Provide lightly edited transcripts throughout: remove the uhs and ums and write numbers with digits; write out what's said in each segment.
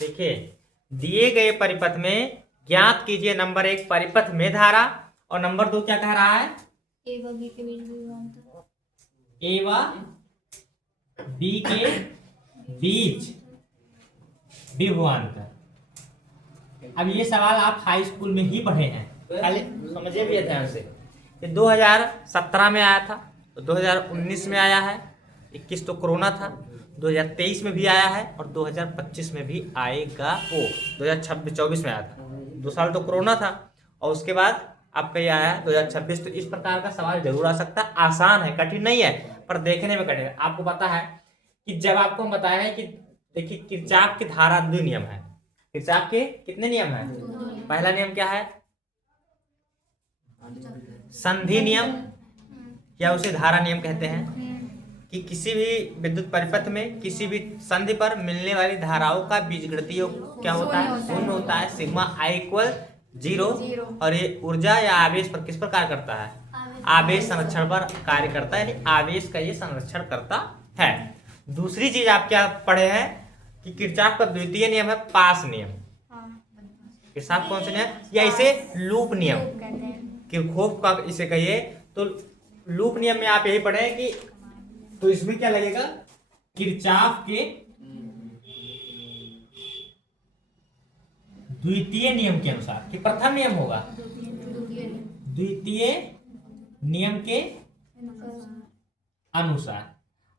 देखिए, दिए गए परिपथ में ज्ञात कीजिए नंबर 1 परिपथ में धारा, और नंबर 2 क्या कह रहा है? ए व बी के बीच विभवांतर। ए व बी के बीच विभवांतर। अब ये सवाल आप हाई स्कूल में ही पढ़े हैं, खाली समझिए भी ध्यान से। ये 2017 में आया था, तो 2019 में आया है, 21 तो कोरोना था, 2023 में भी आया है और 2025 में भी आएगा। 2024 में आया था, 2 साल तो कोरोना था, और उसके बाद आपका ये आया है 2026। तो इस प्रकार का सवाल जरूर आ सकता है। आसान है, कठिन नहीं है, पर देखने में कठिन है। आपको पता है कि जब आपको हम बताया है कि देखिए किरचॉफ की धारा 2 नियम है। किरचॉफ के कितने नियम है? पहला नियम क्या है? संधि नियम, या उसे धारा नियम कहते हैं, कि किसी भी विद्युत परिपथ में किसी भी संधि पर मिलने वाली धाराओं का बीजगणितीय योग क्या होता है? शून्य होता है। Sigma I equal 0। और ये ऊर्जा या आवेश पर किस पर कार्य करता है? आवेश संरक्षण पर कार्य करता है, यानी आवेश का ये संरक्षण करता है। दूसरी चीज आप क्या पढ़े हैं कि किरचॉफ का द्वितीय नियम है पास नियम। किरचॉफ कौन सा नियम? या इसे लूप नियम, किरचॉफ का इसे कहिए। तो लूप नियम में आप यही पढ़े कि, तो इसमें क्या लगेगा? किरचॉफ के द्वितीय नियम के अनुसार, कि प्रथम नियम होगा द्वितीय नियम के अनुसार।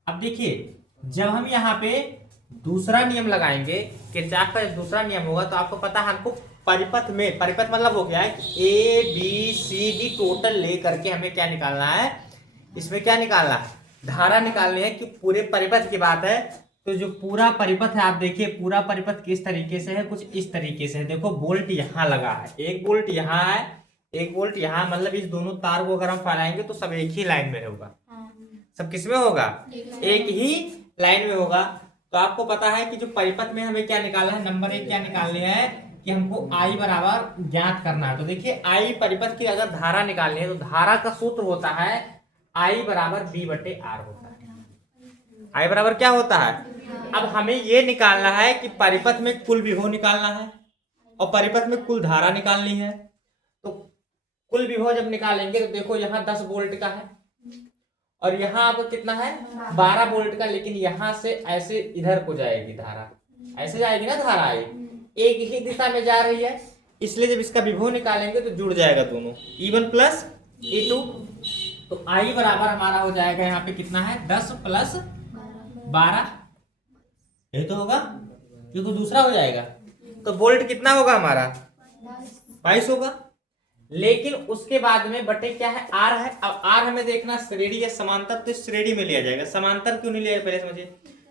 अब देखिए, जब हम यहाँ पे दूसरा नियम लगाएंगे, किरचॉफ का दूसरा नियम होगा, तो आपको पता है हमको परिपथ में, परिपथ मतलब हो गया है कि A B C D total लेकर के हमें क्या निकालना है? इसमें क्या निकालना है? धारा निकालनी है। कि पूरे परिपथ की बात है, तो जो पूरा परिपथ है आप देखिए, पूरा परिपथ किस तरीके से है? कुछ इस तरीके से है। देखो बोल्ट यहाँ लगा है, एक बोल्ट यहाँ है, एक बोल्ट यहाँ, मतलब इस दोनों तार को अगर हम फैलाएंगे तो सब एक ही लाइन में होगा। सब किस में होगा? एक ही लाइन में होगा। तो आपको पता है कि जो परिपथ में हमें क्या निकालना है? नंबर 1 क्या निकालनी है कि हमको I बराबर ज्ञात करना है। तो देखिए I परिपथ की अगर धारा निकालनी है, तो धारा का सूत्र होता है I बराबर B बटे R होता है। I बराबर क्या होता है? अब हमें ये निकालना है कि परिपथ में कुल विभव निकालना है और परिपथ में कुल धारा निकालनी है। तो कुल विभव जब निकालेंगे तो देखो यहाँ 10 वोल्ट का है और यहाँ आपको कितना है? 12 वोल्ट का। लेकिन यहाँ से ऐसे इधर को जाएगी धारा, ऐसे जाएगी ना धारा, एक ही दिशा में जा रही है, इसलिए जब इसका विभव निकालेंगे तो जुड़ जाएगा दोनों, E1 प्लस E2। तो I बराबर हमारा हो जाएगा यहाँ पे कितना है? 10 प्लस 12, ये तो होगा, क्योंकि दूसरा हो जाएगा। तो वोल्ट कितना होगा हमारा? 22 होगा। लेकिन उसके बाद में बटे क्या है? R है। अब R हमें देखना श्रेणी या समांतर, तो श्रेणी में लिया जाएगा। समांतर क्यों नहीं लिया पहले समझिए,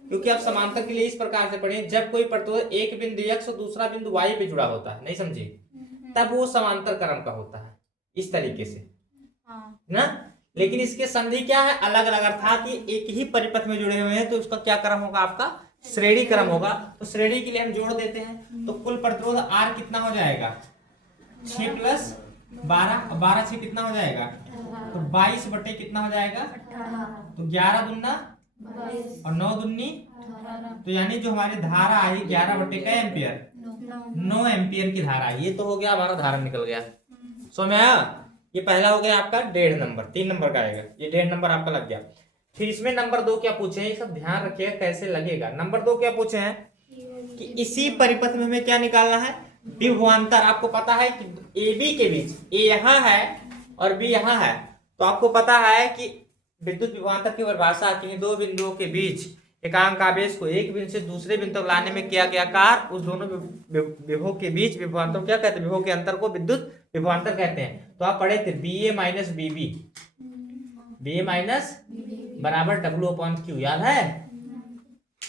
क्योंकि आप समांतर के लिए इस प्रकार से पढ़े, जब कोई प्रतिरोध एक बिंदु x और दूसरा बिंदु y पे जुड़ा होता है, नहीं समझे, तब वो समांतर क्रम का होता है, इस तरीके से ना। लेकिन इसके संधि क्या है? अलग अलग, अर्थात ये एक ही परिपथ में जुड़े हुए हैं, तो उसका क्या क्रम होगा? आपका श्रेणी क्रम होगा। तो श्रेणी के लिए हम जोड़ देते हैं, तो कुल प्रतिरोध R कितना हो जाएगा? 6 प्लस 12, 12 6 कितना हो जाएगा? तो 22 बटे कितना हो जाएगा? तो 11 दूना और 9 दूनी, तो यानी जो हमारी धारा आई 11 बटे का एम्पियर, 9 एम्पियर की धारा। ये तो हो गया हमारा धारा निकल गया। समझ में आया? ये पहला हो गया आपका 1.5 नंबर, 3 नंबर का आएगा, ये 1.5 नंबर आपका लग गया। फिर इसमें नंबर 2 क्या पूछे हैं, ये सब ध्यान रखिएगा कैसे लगेगा। नंबर 2 क्या पूछे हैं कि इसी परिपथ में हमें क्या निकालना है? विभवांतर। आपको पता है कि ए बी के बीच, ए यहाँ है और बी यहाँ है, तो आपको पता है कि विद्युत विभवांतर की परिभाषा किन्हीं दो बिंदुओं के बीच एकांक आवेश को एक बिंदु से दूसरे बिंदु तक लाने में किया गया कार्य, उस दोनों विभव के बीच विभवांतर क्या कहते हैं? विभव के अंतर को विद्युत विभवांतर कहते हैं। तो आप पढ़े थे बी ए माइनस बीबी, बी ए माइनस बराबर W/Q, याद है?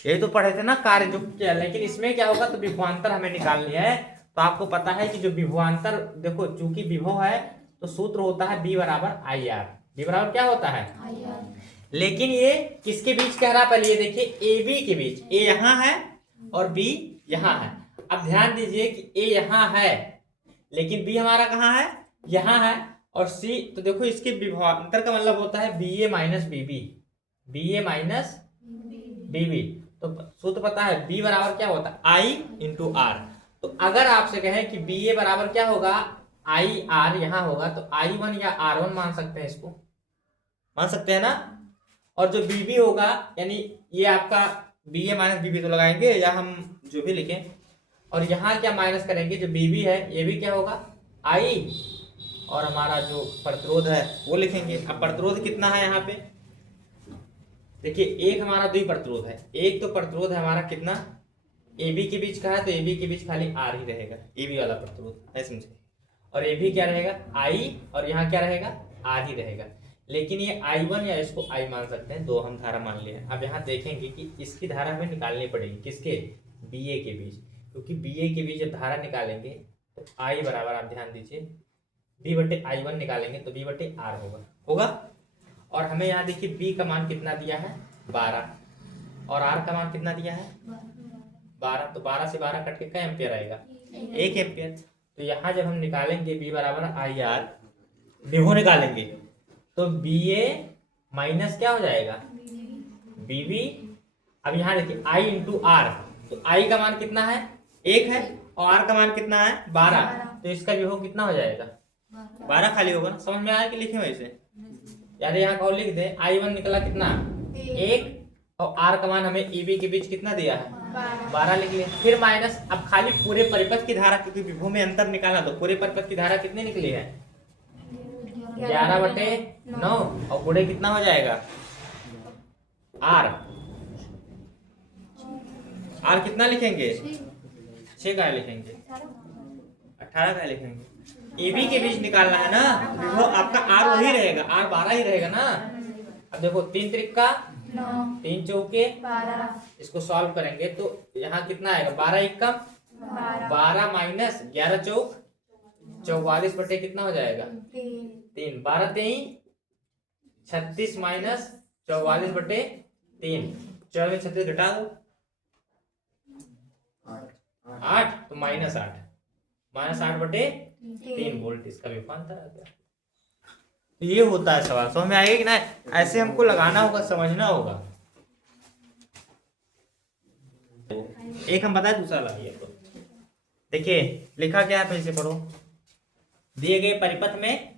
यही तो पढ़े थे ना कार्य जो किया। लेकिन इसमें क्या होगा? तो विभवांतर हमें निकालनी है। तो आपको पता है कि जो विभवांतर, देखो चूंकि विभव है तो सूत्र होता है B बराबर IR। B बराबर क्या होता है? लेकिन ये किसके बीच कह रहा है? पहले ये देखिए, ए बी के बीच, ए यहाँ है और बी यहाँ है। अब ध्यान दीजिए कि ए यहाँ है लेकिन बी हमारा कहाँ है? यहाँ है। और सी, तो देखो इसके विभवांतर का मतलब होता है बी ए माइनस बीबी, बी ए माइनस बीबी। तो सूत्र पता है B बराबर क्या होता है I इंटू आर। तो अगर आपसे कहें कि BA बराबर क्या होगा आई आर यहाँ होगा तो I1 या R1 मान सकते हैं, इसको मान सकते हैं ना। और जो BB होगा यानी ये आपका BA माइनस BB तो लगाएंगे या हम जो भी लिखें, और यहाँ क्या माइनस करेंगे, जो BB है ये भी क्या होगा I, और हमारा जो प्रतिरोध है वो लिखेंगे। अब प्रतिरोध कितना है यहाँ पे देखिए, एक हमारा द्वि प्रतिरोध है, एक तो प्रतिरोध है हमारा कितना AB के बीच का है, तो AB के बीच खाली R ही रहेगा, AB वाला प्रतिरोध है, समझे। और AB क्या रहेगा I, और यहाँ क्या रहेगा R ही रहेगा। लेकिन ये I1 या इसको I मान सकते हैं, दो हम धारा मान लिए। अब यहाँ देखेंगे कि इसकी धारा हमें निकालनी पड़ेगी, किसके BA के बीच, क्योंकि BA के बीच जब धारा निकालेंगे तो I बराबर, आप ध्यान दीजिए, B/I1 निकालेंगे तो B/R होगा। और हमें यहाँ देखिए B का मान कितना दिया है 12, और R का मान कितना दिया है 12, तो 12 से 12 कट के क्या एम्पियर आएगा 1 एम्पियर। तो यहाँ जब हम निकालेंगे B बराबर IR, विभव निकालेंगे तो BA माइनस क्या हो जाएगा BB। अब यहाँ देखिए I इंटू आर, तो I का मान कितना है 1 है और R का मान कितना है 12, तो इसका विभव कितना हो जाएगा 12 खाली होगा ना। समझ में आया कि लिखे वैसे, यार यहाँ का और लिख दे I1 निकला कितना 1, और R का मान हमें EB के बीच कितना दिया है 12 लिख लिया। फिर माइनस, अब खाली पूरे परिपथ की धारा, क्योंकि विभव में अंतर निकालना, तो पूरे परिपथ की धारा कितनी निकली है 11/9, और गुणे कितना हो जाएगा R कितना लिखेंगे 6 का लिखेंगे, 18 का लिखेंगे। AB के बीच निकालना है ना, विभव आपका R वही रहेगा, R 12 ही रहेगा ना। अब देखो 3 त्रिका 3 चौके, इसको सॉल्व करेंगे तो यहाँ कितना आएगा 12 एकम 12 माइनस 11 चौक 44 बटे कितना हो जाएगा 3, 12 3 36 माइनस 44 बटे 3, 4 में 36 घटा दो 8, तो -8 बटे 3 वोल्ट, इसका विभवांतर आ गया। तो ये होता है सवाल, समझ में आएगा कि ना, ऐसे हमको लगाना होगा, समझना होगा। एक हम बताए, दूसरा लाइए। तो देखिए लिखा क्या है, फिर से पढ़ो। दिए गए परिपथ में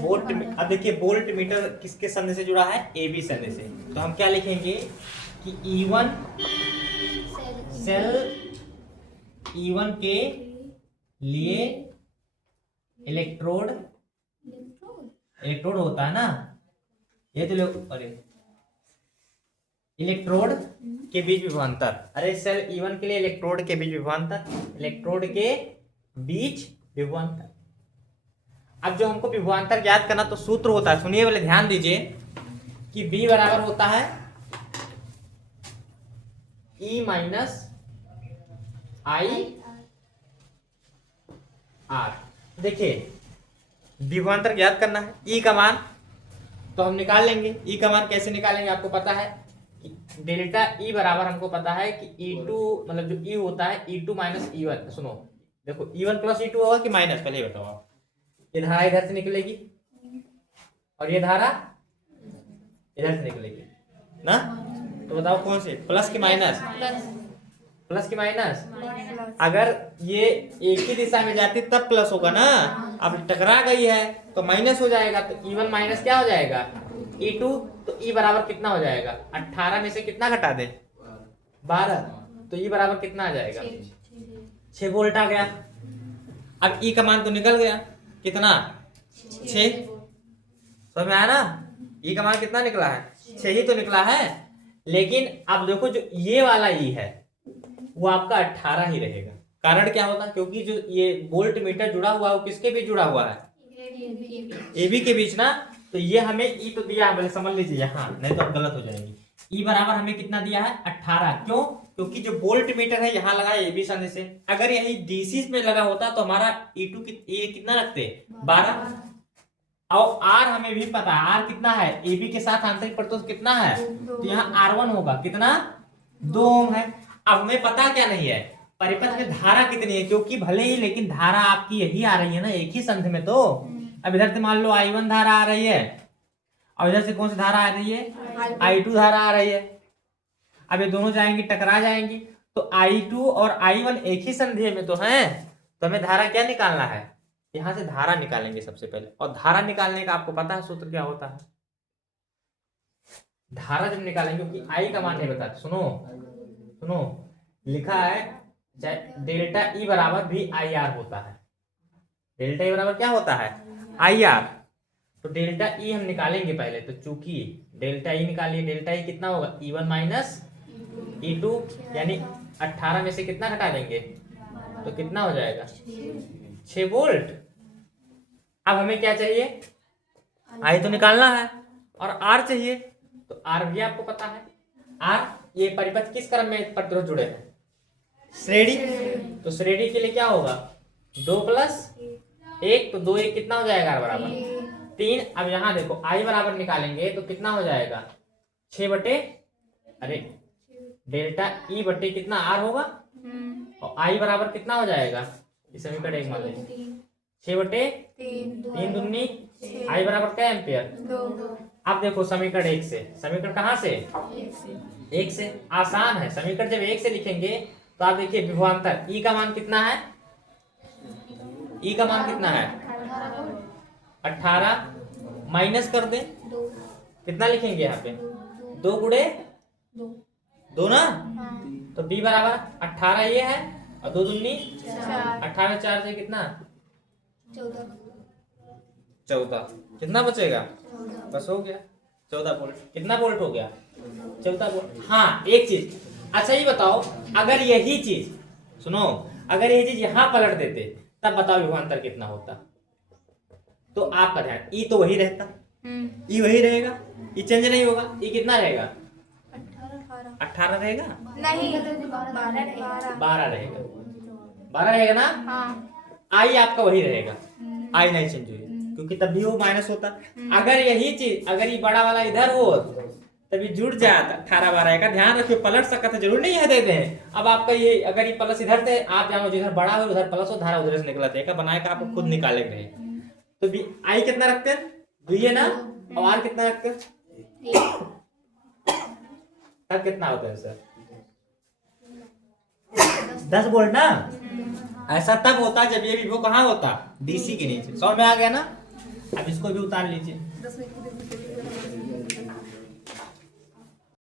वोल्ट, अब देखिए वोल्ट मीटर किसके संधि से जुड़ा है AB संधि से, तो हम क्या लिखेंगे कि E1 सेल E1 के लिए इलेक्ट्रोड होता है ना, ये तो लोग, अरे इलेक्ट्रोड के बीच विभवांतर, अरे सेल E1 के लिए इलेक्ट्रोड के बीच विभवांतर, इलेक्ट्रोड के बीच विभवांतर। अब जो हमको विभवांतर ज्ञात करना, तो सूत्र होता है, सुनिए वाले ध्यान दीजिए, कि B बराबर होता है E माइनस I R। देखिए विभवांतर ज्ञात करना है, E का मान तो हम निकाल लेंगे। E का मान कैसे निकालेंगे, आपको पता है कि डेल्टा E बराबर, हमको पता है कि E2 मतलब जो E होता है E2 माइनस E1। सुनो देखो, E1 प्लस E2 होगा कि माइनस, पहले ही बताओ आप। ये धारा इधर से निकलेगी और ये धारा इधर से निकलेगी ना, तो बताओ कौन से, प्लस की माइनस, प्लस की माइनस। अगर ये एक ही दिशा में जाती तब प्लस होगा ना, अब टकरा गई है तो माइनस हो जाएगा, तो E1 माइनस क्या हो जाएगा E2, तो E बराबर कितना हो जाएगा 18 में से कितना घटा दे 12, तो E बराबर कितना आ जाएगा 6 वोल्ट आ गया। अब E का मान तो निकल गया, कितना 6, समझ में आया ना। E का मान कितना निकला है 6 ही तो निकला है। लेकिन अब देखो जो ये वाला E है वो आपका 18 ही रहेगा। कारण क्या होता है, क्योंकि जो ये वोल्ट मीटर जुड़ा हुआ है वो किसके बीच जुड़ा हुआ है AB के बीच ना, तो ये हमें E तो दिया है, समझ लीजिए यहाँ, नहीं तो अब गलत हो जाएगी। E बराबर हमें कितना दिया है 18, क्यों, क्योंकि जो वोल्ट मीटर है यहाँ लगा है AB संधि से, अगर यही DC में लगा होता तो हमारा E2 कितना रखते 12, और R हमें भी पता है R कितना है, AB के साथ आंतरिक प्रतिरोध कितना है, तो यहाँ R1 होगा कितना 2 ओम है। अब हमें पता क्या नहीं है परिपथ में धारा कितनी है, क्योंकि भले ही लेकिन धारा आपकी यही आ रही है ना एक ही संधि में, तो अब इधर से मान लो I1 धारा आ रही है और इधर से कौन सी धारा आ रही है, I2 धारा आ रही है। अब ये दोनों जाएंगी, टकरा जाएंगी, तो I2 और I1 एक ही संधि में तो है, तो हमें धारा क्या निकालना है, यहां से धारा निकालेंगे सबसे पहले। और धारा निकालने का आपको पता है सूत्र क्या होता है, धारा जब निकालेंगे, क्योंकि I का मान नहीं बताते, सुनो सुनो, लिखा है डेल्टा E बराबर भी IR होता है। डेल्टा E बराबर क्या होता है, IR। तो डेल्टा E हम निकालेंगे पहले, तो चूंकि डेल्टा E निकालिए, डेल्टा E कितना होगा, E1 माइनस E2, यानी 18 में से कितना घटा देंगे, तो कितना हो जाएगा, 6 वोल्ट। अब हमें क्या चाहिए, I तो निकालना है और R चाहिए, तो R भी आपको पता है। R ये परिपथ किस क्रम में प्रतिरोध जुड़े हैं, श्रेणी। तो श्रेणी के लिए क्या होगा, 2 प्लस 1, तो 2 1 कितना हो जाएगा, R बराबर 3। अब यहाँ देखो I बराबर निकालेंगे तो कितना हो जाएगा, 6 बटे, अरे डेल्टा E बटे कितना R होगा, और I बराबर कितना हो जाएगा, इस समीकरण एक मान लेंगे, 6 बटे 3 दूनी, I बराबर क्या एम्पियर। अब देखो समीकरण 1 से, समीकरण कहाँ से, 1 से, आसान है। समीकरण जब 1 से लिखेंगे तो आप देखिए विभवांतर E का मान कितना है, E का मान कितना है 18, माइनस कर दें, कितना लिखेंगे यहाँ पे, 2 गुणे 2 ना, तो B बराबर 18 ये है, और 2 दूनी 18 4 से कितना 14, कितना बचेगा, बस हो गया 14 वोल्ट। कितना वोल्ट हो गया, 14 वोल्ट। हाँ एक चीज, अच्छा ये बताओ, अगर यही चीज सुनो, अगर यही चीज यहाँ पलट देते तब बताओ विभवांतर कितना होता। तो आपका ध्यान, ई तो वही रहता, ई वही रहेगा, ई चेंज नहीं होगा, ई कितना रहेगा 18 रहेगा, नहीं 12 रहेगा, 12 रहेगा ना। आई आपका वही रहेगा, आई नहीं चेंज हुई, क्योंकि तब भी वो माइनस होता। अगर यही चीज, अगर ये बड़ा वाला इधर हो तभी जुड़ जाता 18 12 का, ध्यान रखिए पलट सकता था, जरूर नहीं है देते हैं। अब आपका ये अगर ये प्लस इधर से आप जानो, जिधर बड़ा हो उधर प्लस हो, धारा उधर से निकला था, बनाए का आपको खुद निकाले रहे। तो आई कितना रखते हैं, 2 है ना, और आर कितना रखते हैं, तब कितना होता है सर, 10 वोल्ट ना। ऐसा तब होता जब ये विभव कहाँ होता, डीसी के नीचे। समझ में आ गया ना। अब इसको भी उतार लीजिए।